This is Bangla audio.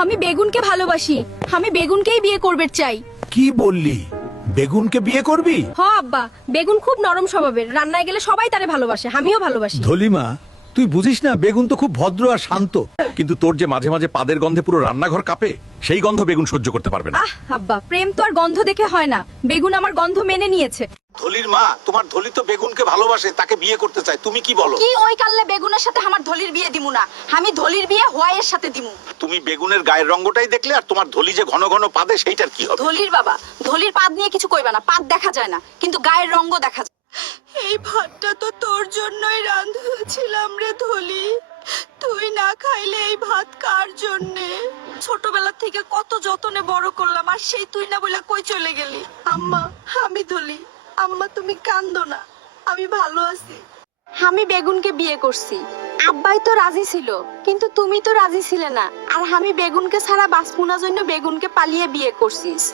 আমি বেগুনকে ভালোবাসি, আমি বেগুনকেই বিয়ে করবে চাই। কি বললি? বেগুনকে বিয়ে করবি? হ আব্বা, বেগুন খুব নরম স্বভাবের, রান্নায় গেলে সবাই তারে ভালোবাসে, আমিও ভালোবাসি। ধলিমা, তুই বুঝিস না বেগুন তো খুব ভদ্র আর শান্ত। কিন্তু তোর যে মাঝে মাঝে পাদের গন্ধে পুরো রান্নাঘর কাঁপে, সেই গন্ধ বেগুন সহ্য করতে পারবে না। আব্বা, প্রেম তো আর গন্ধ দেখে হয় না, বেগুন আমার গন্ধ মেনে নিয়েছে। ধলির মা, তোমার ধলি তো বেগুনকে ভালোবাসে, তাকে বিয়ে করতে চায়, তুমি কি বলো? কি ওই কাললে বেগুনের সাথে আমার ধলির বিয়ে দিমু না, আমি ধলির বিয়ে হোয়াইয়ের সাথে দিমু। তুমি বেগুনের গায়ের রঙটাই দেখলে, আর তোমার ধলি যে ঘন ঘন পাদে, সেইটার কি হবে? ধলির বাবা, ধলির পাদ নিয়ে কিছু কইবা না, পাদ দেখা যায় না কিন্তু গায়ের রঙ দেখা যায়। এই ভাতটা তো তোর জন্যই রাঁধছিলাম রে ধলি, তুই না খাইলে এই ভাত কার জন্যে? ছোটবেলা থেকে কত যতনে বড় করলাম, আর সেই তুই না বলে কই চলে গেলি? আম্মা, আমি ধলি, আম্মা তুমি কান্দো না, আমি ভালো আছি। আমি বেগুনকে বিয়ে করছি, আব্বাই তো রাজি ছিল, কিন্তু তুমি তো রাজি ছিলে না, আর আমি বেগুনকে ছাড়া বাঁচবো না জন্য বেগুনকে পালিয়ে বিয়ে করছিস।